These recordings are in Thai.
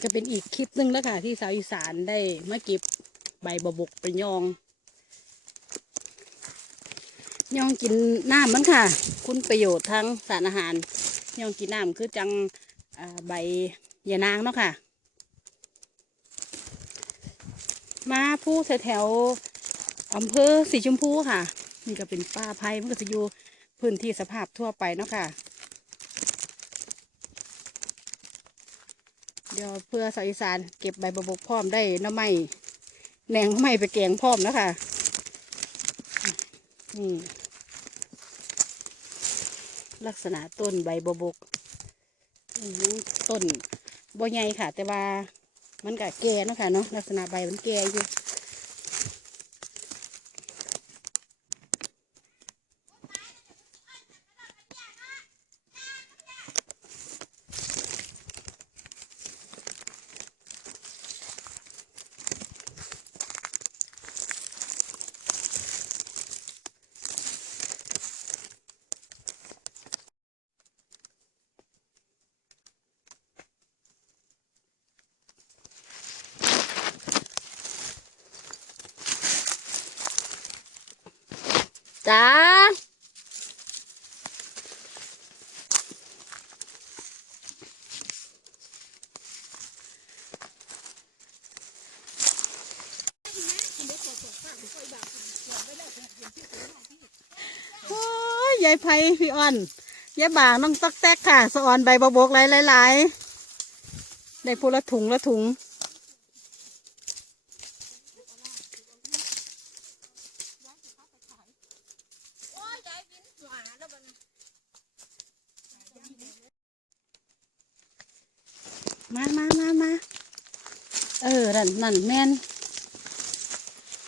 นี่ก็เป็นอีกคลิปหนึงแล้วค่ะ ที่สาวอีสานได้มาเก็บใบบะบกไปยอง ยองกินน้ำมันค่ะ คุณประโยชน์ทั้งสารอาหาร ยองกินน้ำคือจังใบยานางเนาะค่ะ มาผู้แถวอำเภอสีชมพูค่ะ นี่ก็เป็นป่าไผ่มันก็จะอยู่พื้นที่สภาพทั่วไปเนาะค่ะ เดี๋ยวเพื่อสาวอีสานเก็บใบบะบกพร้อมได้น้ำไม้แหนงไม้ไปแกงพร้อมนะคะนี่ลักษณะต้นใบบะบกต้นบ่ใหญ่ค่ะ แต่ว่ามันก็แก่เนาะค่ะเนาะลักษณะใบมันแก่อยู่ จ้าโอ้ยยายไพพี่อ่อนยายบางน้องตอกแตกค่ะ สะออนใบบกบกหลายหลายหลายได้พูละถุงละถุง มามามามาเออ นั่นนั่นแม่น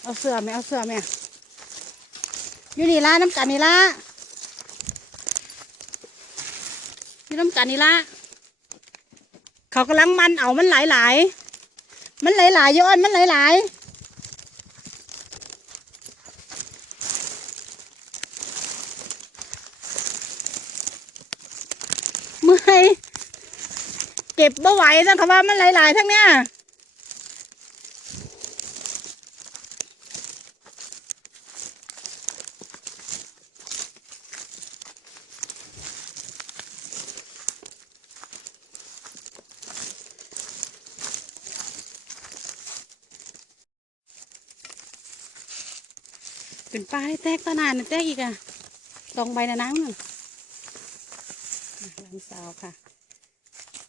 เอาเสื้อไหมเอาเสื้อไหมอยู่นี่ละน้ำกันนี่ละอยู่น้ำกันนี่ละเขากำลังมันเอามันหลายหลายมันหลายหลายย้อนมันหลายหลายๆเมื่อย เก็บบ่ไหวจังคำว่ามันหลายๆทั้งเนี้ยเป็นปลาให้แตกตะนานแตกอีกอะสองใบนะนังน่ะอะหลานสาวค่ะ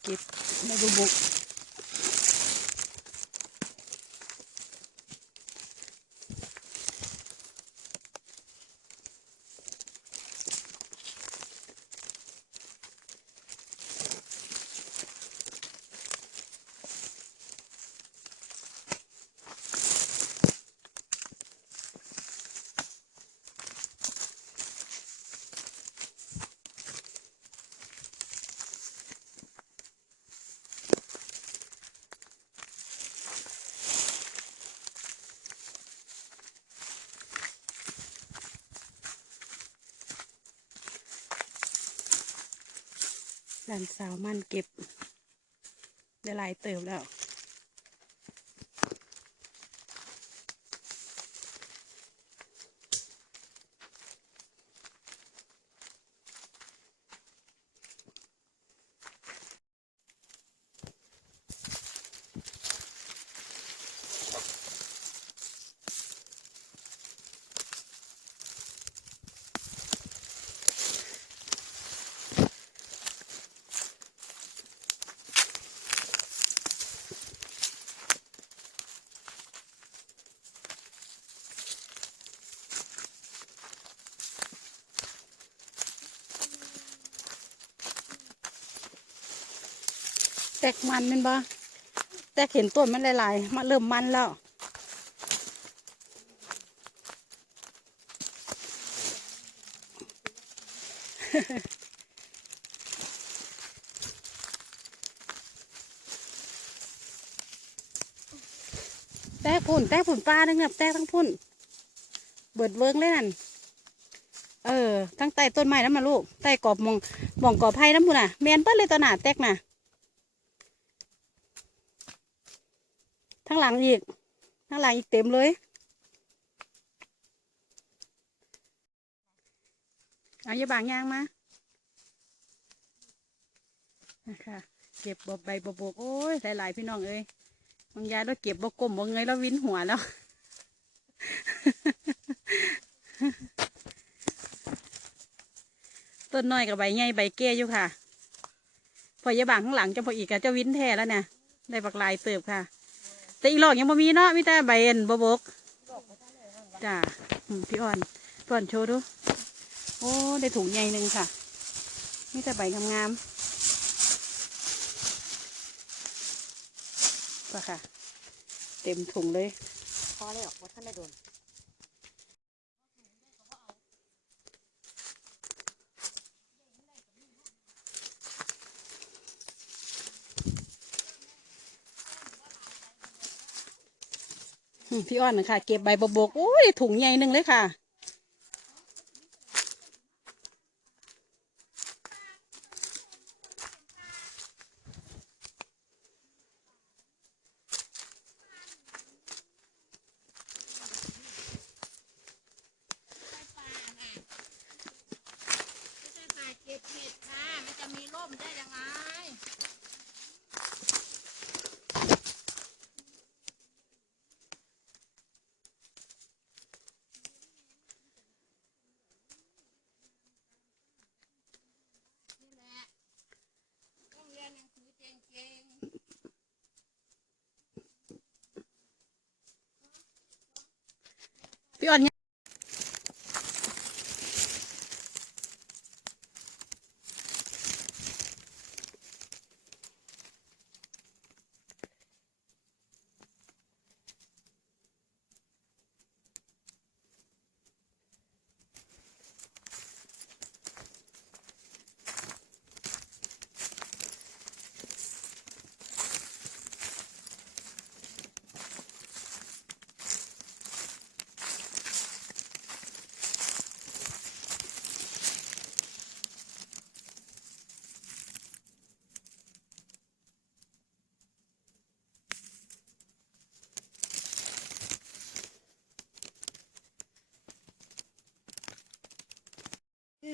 เก็บ ใกหลานสาวมันเก็บได้หลายเติบแล้ว ตกมันมันบ่แตกเห็นต้นมันหลายๆมาเริ่มมันแล้วแตกพุ่นแตกพุ่นปลาทั้งเนี่ยแตกทั้งพุ่น เบิดเวิงเลยนั่น เออ ทั้งใต้ต้นไม้น้ำมาลูก ใต้กอบมองมองกอบไผ่น้ำพุ่นน่ะแมนเปิ้ลเลยตอนหนาแตกน่ะ ทั้งหลังอีกทั้งหลังอีกเต็มเลย เอาอย่าบางยางมานะคะเก็บบใบบบบโอ้ยหลายๆพี่น้องเอ้ยบางยายเราเก็บบกกลมบงเงยแล้ววินหัวแล้วต้นน้อยกับใบใหญ่ใบแก่อยู่ค่ะ พอยาบางข้างหลังจะพออีกอะจะวินแท้แล้วเนี่ยได้บักลายเติบค่ะ แต่อีหลอกยังบ่มีเนาะมีแต่ใบเอ็นบบกจ้าพี่อ่อนพี่อ่อนโชว์ดูโอ้ได้ถุงใหญ่หนึ่งค่ะมีแต่ใบงามๆป่ะค่ะ เต็มถุงเลยพอเล้วว่าท่านได้โดน พี่อ้อนนะคะเก็บใบบกบกโอ้ยถุงใหญ่หนึ่งเลยค่ะ ไม่ใช่ป่าเก็บเห็ดค่ะ มันจะมีร่มได้ยังไง นี่แหละ ต้องเรียนหนังสือเก่งๆ พี่อ้อนเนี่ย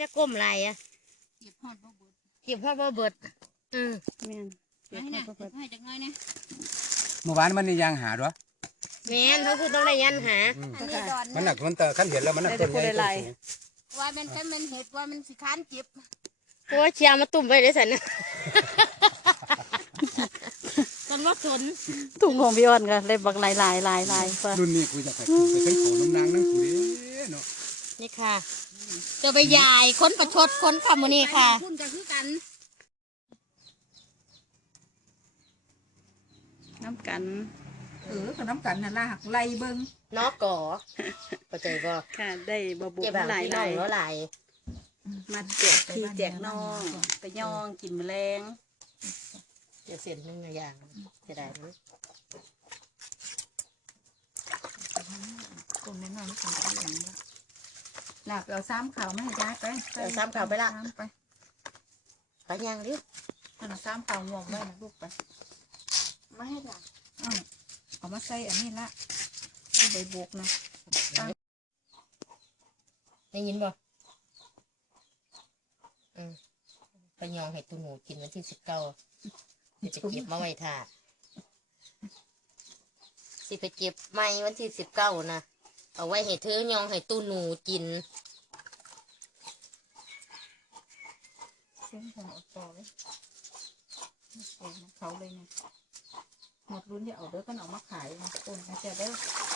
เนี่ยก้มไรอะเก็บฮอดบ่เบิดเก็บพ่อบ่เบิดอืมแม่นเก็บให้เข้านะไปเปิดให้จักหน้อยนะเมื่อวานมันนี่ยางหาด้วยแม่นเขาคือต้องได้ยันหาอืมอันนี้ดอนมันหนักมันเตอขั้นเห็นแล้วมันหนักต้นใหญ่ต้นสูงว่ามันแค่มันเห็ดว่ามันสิค้านเจ็บเพราะว่าเชียร์มาตุ่มไว้เลยสันนะตอนว่าสนถุงของพี่อ้อนค่ะเลยบักลายลายลายลายค่ะรุ่นนี้กูจะไปขึ้นไปขึ้นเขาน้ำนางนั่งกูเด้เนาะนี่ค่ะ จะไปยายค้นประชดค้นคำมือนี่ค่ะคุณจะคือกัน น้ำกัน เออก็น้ำกันนั่นล่ะหักไล่เบิ่งนอกก่อเข้าใจบ่ค่ะ ได้บบุเก็บแบบหลายพี่น้ลาองยแล้วหลายมาแจกพี่แจกน้องไปย่องกินแมลงเดี๋ยวเสียนหนึ่งอย่างจะได้ไหมกลมน้อยๆนี่เป็นตัวอย่างละ หลับเอาซ้ำข่าวมาให้ยายไปไปเอาซ้ำข่าวไปละ ซ้ำไปไปยังดินั่นนะซ้ำข่าวงวงไว้นะลูกไปไม่ให้ละอ้าวเอามาใส่อันนี้ละใส่ใบโบกนะได้ยินบ่อืมไปยองให้ตูหนูกินวันที่สิบเก้าเดี๋ยวจะเก็บมาไว้ท่าสิไปเก็บไม่วันที่สิบเก้านะ เอาไว้ให้เธอยองให้ตู้หนูกินเส้นของเอาต่อเลยนี่เขาเลยนะหมดรุ่นจะเอาเด้อก็เอามาขายนะคนนะจ๊ะเด้อ